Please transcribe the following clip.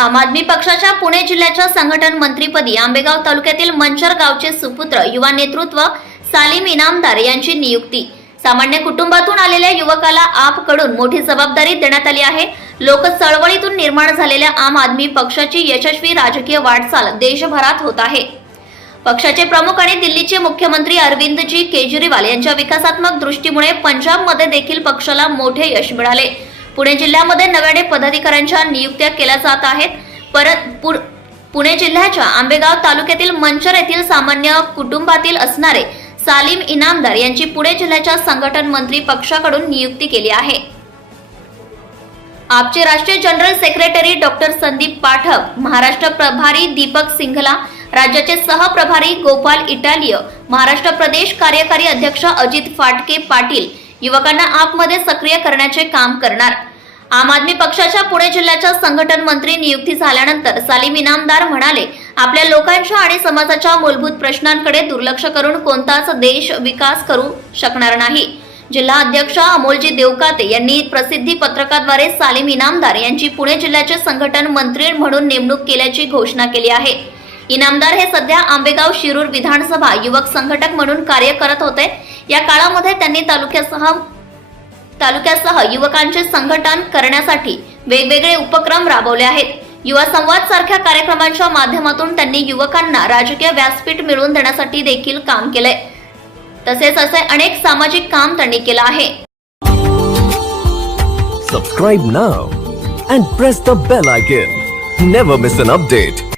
आम आदमी पक्षाच्या पुणे जिल्ह्याच्या संघटन मंत्रीपदी आंबेगाव तालुक्यातील मंचर गावचे सुपुत्र युवा नेतृत्व सालीम इनामदार यांची नियुक्ती. सामान्य कुटुंबातून आलेल्या युवकाला आपकडून मोठी जबाबदारी देण्यात आली आहे. लोक चळवळीतून निर्माण झालेल्या आम आदमी पक्षाची यशस्वी राजकीय वाटचाल देशभरात होत आहे. पक्षाचे प्रमुख आणि दिल्लीचे मुख्यमंत्री अरविंदजी केजरीवाल यांच्या विकासात्मक दृष्टीमुळे पंजाबमध्ये देखील पक्षाला मोठे यश मिळाले. पुणे जिल्ह्यामध्ये नव्याने पदाधिकाऱ्यांच्या नियुक्त्या केल्या जात आहेत. परत पुणे जिल्ह्याच्या आंबेगाव तालुक्यातील मंचर येथील सामान्य कुटुंबातील असणारे सालीम इनामदार यांची पुणे जिल्ह्याच्या संघटन मंत्री पक्षाकडून नियुक्ती केली आहे. आपचे राष्ट्रीय general secretary doctor Sandeep Pathak Maharashtra प्रभारी दीपक सिंघला राज्याचे सहप्रभारी गोपाल इटालिय महाराष्ट्र प्रदेश कार्यकारी अध्यक्ष अजित फाटके पाटील युवकांना आपमध्ये सक्रिय करण्याचे काम करणार. आम आदमी पक्षाच्या पुणे जिल्ह्याच्या संघटन मंत्री नियुक्ती झाल्यानंतर सालीम इनामदार म्हणाले आपल्या लोकांच्या आणि समाजाच्या मूलभूत प्रश्नांकडे दुर्लक्ष करून कोणताच देश विकास करू शकणार नाही. जिल्हा अध्यक्ष अमोलजी देवकाते यांनी प्रसिद्धी पत्रकाद्वारे सालीम इनामदार यांची पुणे जिल्ह्याचे संघटन मंत्री म्हणून नेमणूक केल्याची घोषणा केली आहे. इनामदार हे सध्या आंबेगाव शिरूर विधानसभा युवक संघटक म्हणून कार्य करत होते. या काळामध्ये त्यांनी तालुक्यासह तालुक्यासह युवकांचे संघटन करण्यासाठी वेगवेगळे उपक्रम राबवले आहेत. युवा संवाद सारख्या कार्यक्रमांच्या माध्यमातून त्यांनी युवकांना राजकीय व्यासपीठ मिळवून देण्यासाठी देखील काम केले तसेच असे अनेक सामाजिक काम त्यांनी केलं आहे. Subscribe now and press the bell icon never miss an update